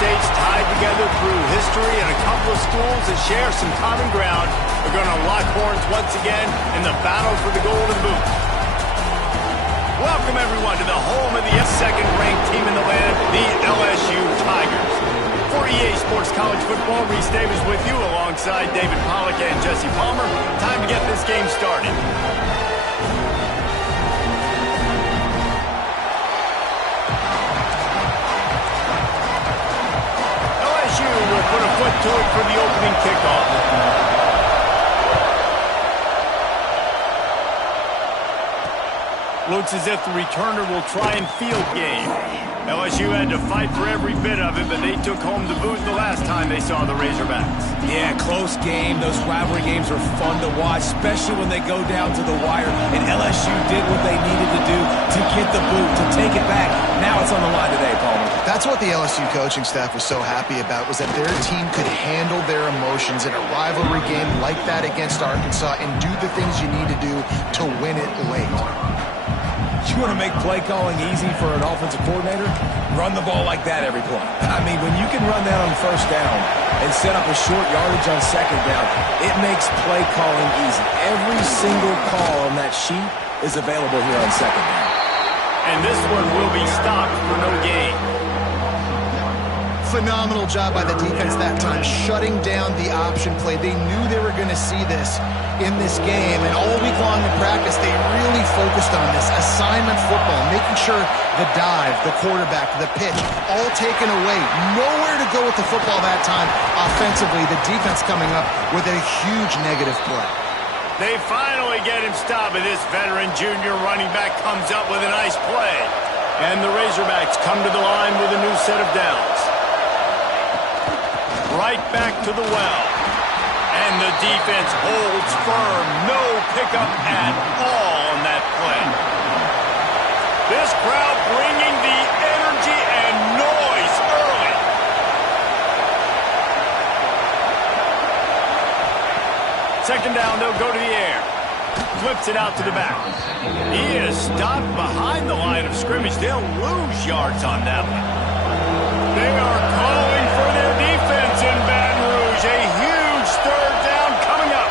states tied together through history, and a couple of schools that share some common ground are going to lock horns once again in the battle for the Golden Boot. Welcome, everyone, to the home of the second-ranked team in the land, the LSU Tigers. For EA Sports College Football, Reese Davis with you alongside David Pollack and Jesse Palmer. Time to get this game started. LSU will put a foot to it for the opening kickoff. Looks as if the returner will try and field game. LSU had to fight for every bit of it, but they took home the boot the last time they saw the Razorbacks. Yeah, close game. Those rivalry games are fun to watch, especially when they go down to the wire. And LSU did what they needed to do to get the boot, to take it back. Now it's on the line today, Palmer. That's what the LSU coaching staff was so happy about, was that their team could handle their emotions in a rivalry game like that against Arkansas and do the things you need to do to win it late. You want to make play calling easy for an offensive coordinator? Run the ball like that every play. I mean, when you can run that on first down and set up a short yardage on second down, it makes play calling easy. Every single call on that sheet is available here on second down. And this one will be stopped for no gain. Phenomenal job by the defense that time, shutting down the option play. They knew they were going to see this in this game, and all week long in practice, they really focused on this assignment football, making sure the dive, the quarterback, the pitch, all taken away. Nowhere to go with the football that time offensively. The defense coming up with a huge negative play. They finally get him stopped, and this veteran junior running back comes up with a nice play. And the Razorbacks come to the line with a new set of downs. Right back to the well. And the defense holds firm. No pickup at all on that play. This crowd bringing the energy and noise early. Second down, they'll go to the air. Flips it out to the back. He is stopped behind the line of scrimmage. They'll lose yards on that one. They are calling for their defense in Baton Rouge. A huge third down coming up.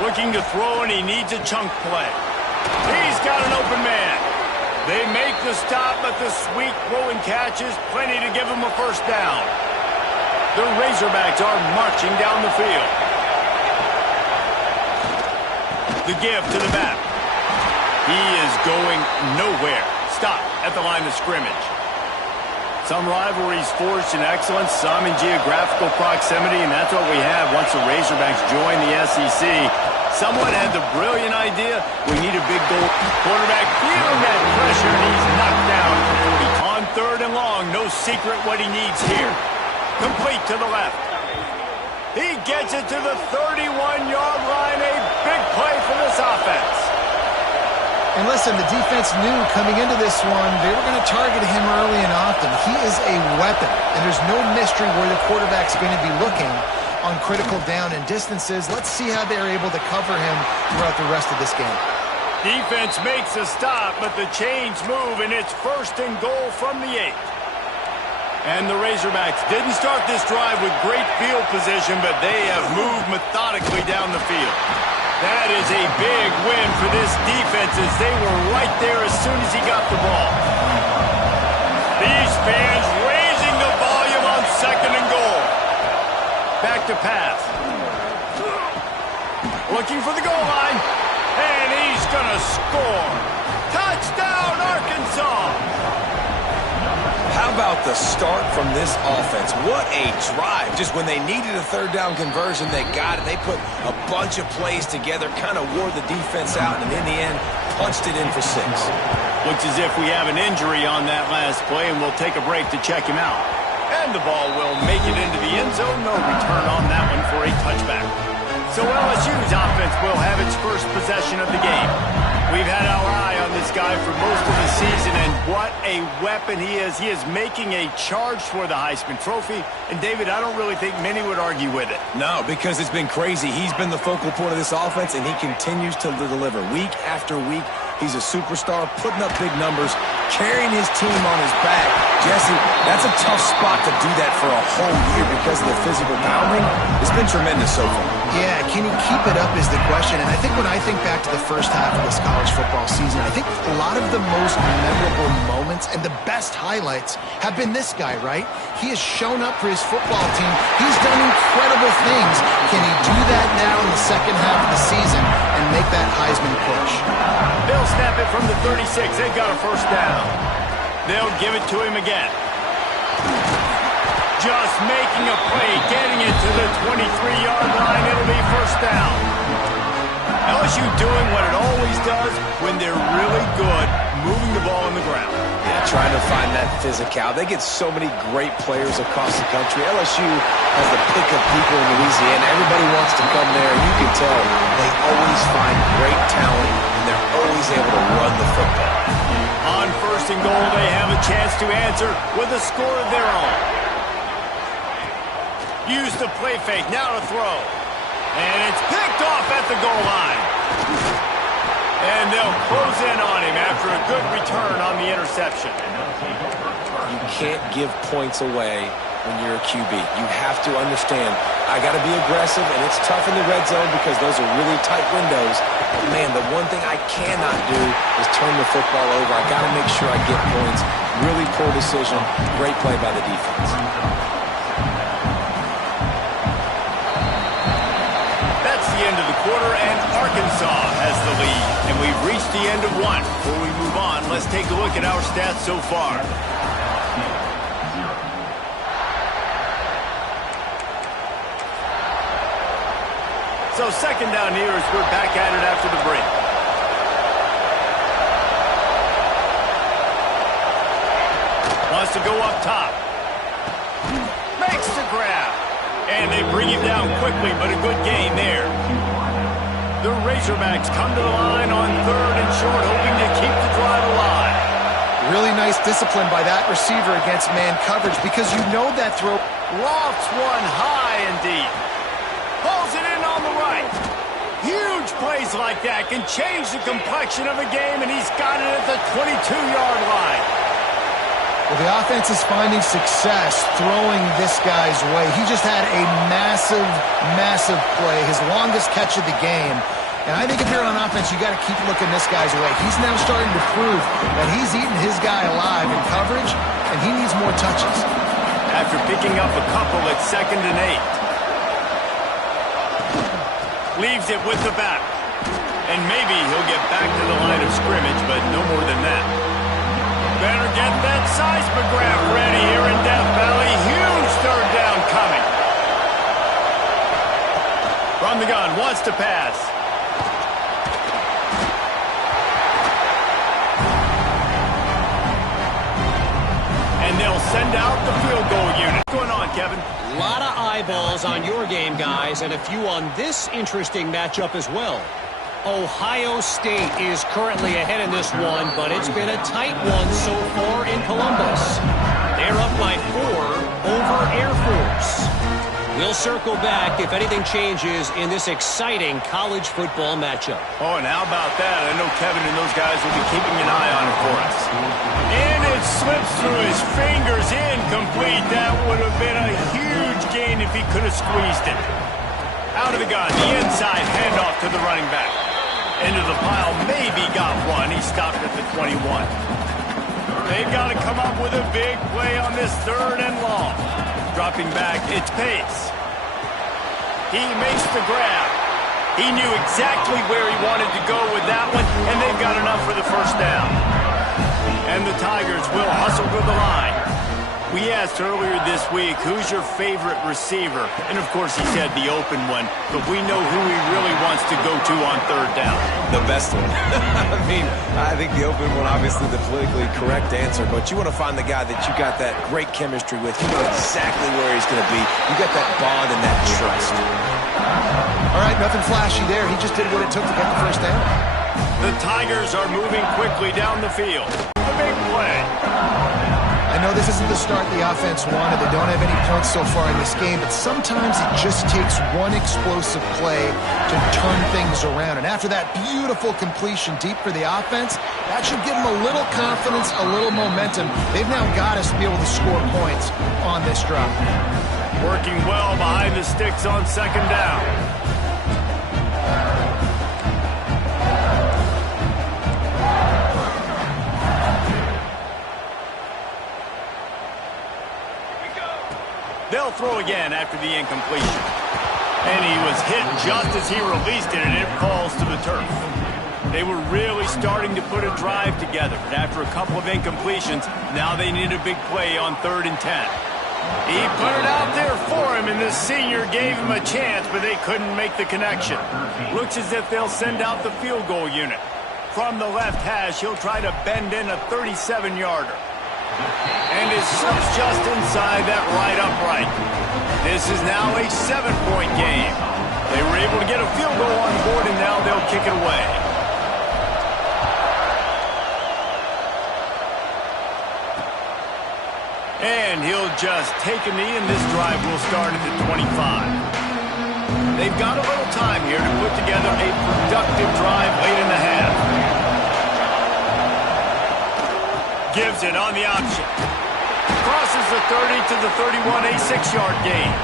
Looking to throw, and he needs a chunk play. He's got an open man. They make the stop, but the sweet throw and catch is plenty to give him a first down. The Razorbacks are marching down the field. The give to the back. He is going nowhere. Stop at the line of scrimmage. Some rivalries forged in excellence, some in geographical proximity, and that's what we have once the Razorbacks join the SEC. Someone had the brilliant idea, we need a big goal. Quarterback feeling that pressure, and he's knocked down. On third and long, no secret what he needs here. Complete to the left. He gets it to the 31-yard line, a big play for this offense. And listen, the defense knew coming into this one, they were going to target him early and often. He is a weapon, and there's no mystery where the quarterback's going to be looking on critical down and distances. Let's see how they're able to cover him throughout the rest of this game. Defense makes a stop, but the chains move, and it's first and goal from the 8. And the Razorbacks didn't start this drive with great field position, but they have moved methodically down the field. That is a big win for this defense, as they were right there as soon as he got the ball. These fans raising the volume on second and goal. Back to pass. Looking for the goal line. And he's going to score. Touchdown, Arkansas! How about the start from this offense? What a drive. Just when they needed a third down conversion, they got it. They put a bunch of plays together, kind of wore the defense out, and in the end, punched it in for 6. Looks as if we have an injury on that last play, and we'll take a break to check him out. And the ball will make it into the end zone. No return on that one for a touchback. So LSU's offense will have its first possession of the game. We've had our eye on this guy for most of the season, and what a weapon he is. He is making a charge for the Heisman Trophy. And, David, I don't really think many would argue with it. No, because it's been crazy. He's been the focal point of this offense, and he continues to deliver week after week. He's a superstar, putting up big numbers, carrying his team on his back. Jesse, that's a tough spot to do that for a whole year because of the physical pounding. It's been tremendous so far. Yeah, can he keep it up is the question. And I think when I think back to the first half of this college football season, I think a lot of the most memorable moments and the best highlights have been this guy, right? He has shown up for his football team. He's done incredible things. Can he do that now in the second half of the season and make that Heisman push? They'll snap it from the 36. They've got a first down. They'll give it to him again. Just making a play, getting it to the 23-yard line. It'll be first down. LSU doing what it always does when they're really good, moving the ball on the ground. Yeah, trying to find that physical. They get so many great players across the country. LSU has the pick of people in Louisiana. Everybody wants to come there. You can tell they always find great talent, and they're always able to run the football. On first and goal, they have a chance to answer with a score of their own. Use the play fake, now to throw. And it's picked off at the goal line. And they'll close in on him after a good return on the interception. You can't give points away when you're a QB. You have to understand, I got to be aggressive, and it's tough in the red zone because those are really tight windows. But, man, the one thing I cannot do is turn the football over. I got to make sure I get points. Really poor decision. Great play by the defense. That's the end of the quarter, and Arkansas has the lead. And we've reached the end of one. Before we move on, let's take a look at our stats so far. So second down here as we're back at it after the break. Wants to go up top. Makes the grab. And they bring him down quickly, but a good gain there. The Razorbacks come to the line on third and short, hoping to keep the drive alive. Really nice discipline by that receiver against man coverage because you know that throw. Lofts one high and deep. Pulls it in on the right. Huge plays like that can change the complexion of a game, and he's got it at the 22-yard line. Well, the offense is finding success throwing this guy's way. He just had a massive, massive play, his longest catch of the game. And I think if you're on offense, you got to keep looking this guy's way. He's now starting to prove that he's eating his guy alive in coverage, and he needs more touches. After picking up a couple at 2nd and 8. Leaves it with the back. And maybe he'll get back to the line of scrimmage, but no more than that. Better get that seismograph ready here in Death Valley. Huge third down coming. From the gun, wants to pass. And they'll send out the field goal unit. What's going on, Kevin? A lot of eyeballs on your game, guys, and a few on this interesting matchup as well. Ohio State is currently ahead in this one, but it's been a tight one so far in Columbus. They're up by 4 over Air Force. We'll circle back if anything changes in this exciting college football matchup. Oh, and how about that? I know Kevin and those guys will be keeping an eye on it for us. And it slips through his fingers, incomplete. That would have been a huge gain if he could have squeezed it. Out of the gun, the inside handoff to the running back. Into the pile, maybe got one. He stopped at the 21. They've got to come up with a big play on this 3rd and long. Dropping back, it's Pace. He makes the grab. He knew exactly where he wanted to go with that one, and they've got enough for the first down. And the Tigers will hustle to the line. We asked earlier this week, who's your favorite receiver? And, of course, he said the open one, but we know who he really wants to go to on 3rd down. The best one. I think the open one, obviously the politically correct answer, but you want to find the guy that you got that great chemistry with. You know exactly where he's going to be. You got that bond and that trust. All right, nothing flashy there. He just did what it took to get the first down. The Tigers are moving quickly down the field. The big play. I know this isn't the start the offense wanted. They don't have any points so far in this game, but sometimes it just takes one explosive play to turn things around. And after that beautiful completion deep for the offense, that should give them a little confidence, a little momentum. They've now got us to be able to score points on this drive. Working well behind the sticks on second down. They'll throw again after the incompletion. And he was hit just as he released it, and it falls to the turf. They were really starting to put a drive together, but after a couple of incompletions, now they need a big play on 3rd and 10. He put it out there for him, and the senior gave him a chance, but they couldn't make the connection. Looks as if they'll send out the field goal unit. From the left hash, he'll try to bend in a 37-yarder. And is slips just inside that right upright. This is now a 7-point game. They were able to get a field goal on board, and now they'll kick it away. And he'll just take a knee, and this drive will start at the 25. They've got a little time here to put together a productive drive late in the half. Gives it on the option. Crosses the 30 to the 31, a 6-yard gain.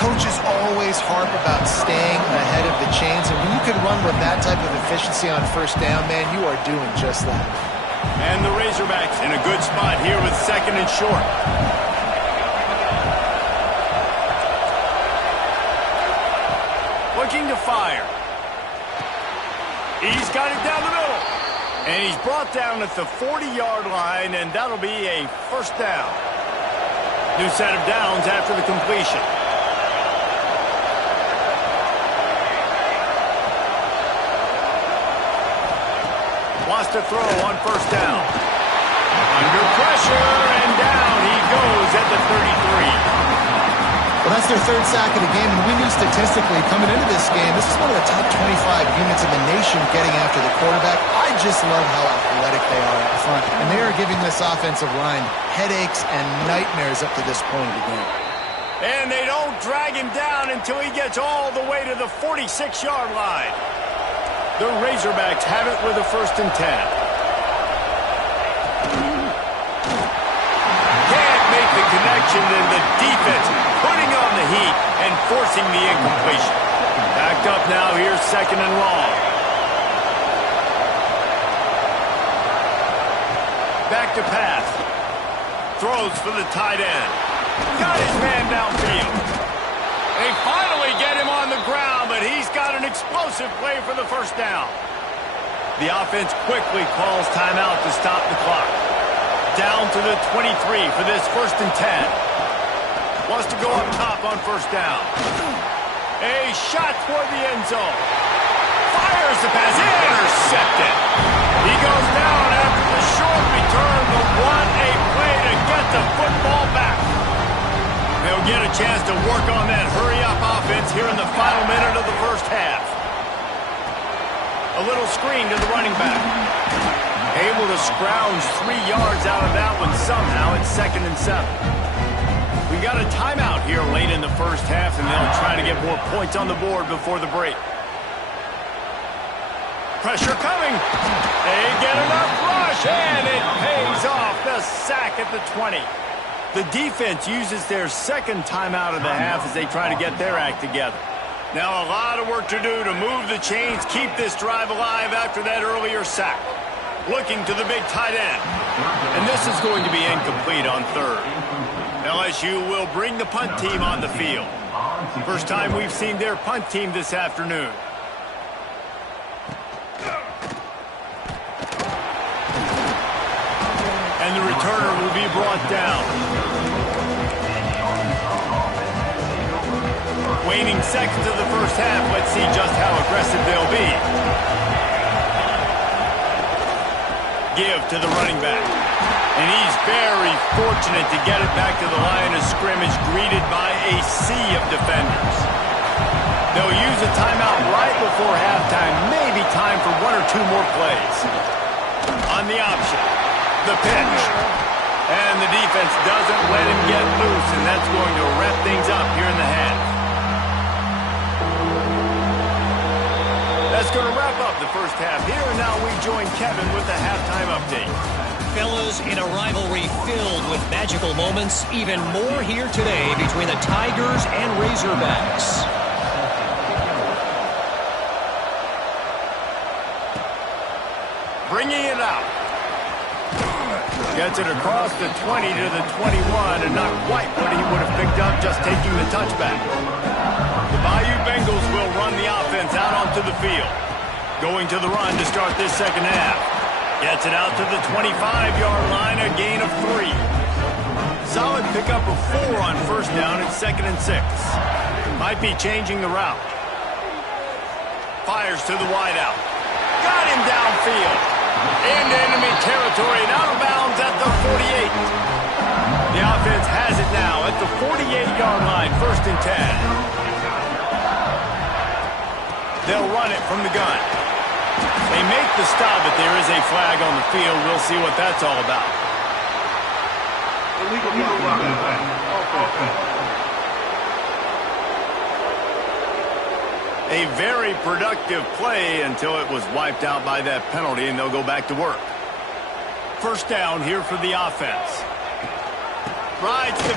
Coaches always harp about staying ahead of the chains, and when you can run with that type of efficiency on first down, man, you are doing just that. And the Razorbacks in a good spot here with 2nd and short. Looking to fire. He's got it down the middle. And he's brought down at the 40-yard line, and that'll be a first down. New set of downs after the completion. Wants to throw on first down. Under pressure, and down he goes at the 33. Well, that's their 3rd sack of the game, and we knew statistically coming into this game, this is one of the top 25 units in the nation getting after the quarterback. I just love how athletic they are up front, and they are giving this offensive line headaches and nightmares up to this point of the game. And they don't drag him down until he gets all the way to the 46-yard line. The Razorbacks have it with a 1st and 10. Can't make the connection, and the defense putting on the heat and forcing the incompletion. Backed up now, here's 2nd and long. Back to pass. Throws for the tight end. Got his man downfield. They finally get him on the ground, but he's got an explosive play for the first down. The offense quickly calls timeout to stop the clock. Down to the 23 for this 1st and 10. Wants to go up top on first down. A shot toward the end zone. Fires the pass. Intercepted. He goes down after the short return, but what a play to get the football back. They'll get a chance to work on that hurry-up offense here in the final minute of the first half. A little screen to the running back. Able to scrounge 3 yards out of that one somehow. It's 2nd and 7. We got a timeout here late in the first half, and they'll try to get more points on the board before the break. Pressure coming. They get enough rush, and it pays off. The sack at the 20. The defense uses their 2nd timeout of the half as they try to get their act together. Now a lot of work to do to move the chains, keep this drive alive after that earlier sack. Looking to the big tight end. And this is going to be incomplete on 3rd. LSU will bring the punt team on the field. First time we've seen their punt team this afternoon. And the returner will be brought down. Waning seconds of the first half. Let's see just how aggressive they'll be. Give to the running back. And he's very fortunate to get it back to the line of scrimmage, greeted by a sea of defenders. They'll use a timeout right before halftime. Maybe time for 2 more plays. On the option, the pitch. And the defense doesn't let him get loose, and that's going to wrap things up here in the half. That's going to wrap up the first half here, and now we join Kevin with the halftime update. Fellas, in a rivalry filled with magical moments, even more here today between the Tigers and Razorbacks. Bringing it out. Gets it across the 20 to the 21, and not quite what he would have picked up just taking the touchback. The Bayou Bengals will run the offense out onto the field. Going to the run to start this second half. Gets it out to the 25-yard line, a gain of 3. Solid pickup of 4 on first down at 2nd and 6. Might be changing the route. Fires to the wideout. Got him downfield. Into enemy territory and out of bounds at the 48. The offense has it now at the 48-yard line, 1st and 10. They'll run it from the gun. They make the stop, but there is a flag on the field. We'll see what that's all about. A very productive play until it was wiped out by that penalty, and they'll go back to work. First down here for the offense. Rides the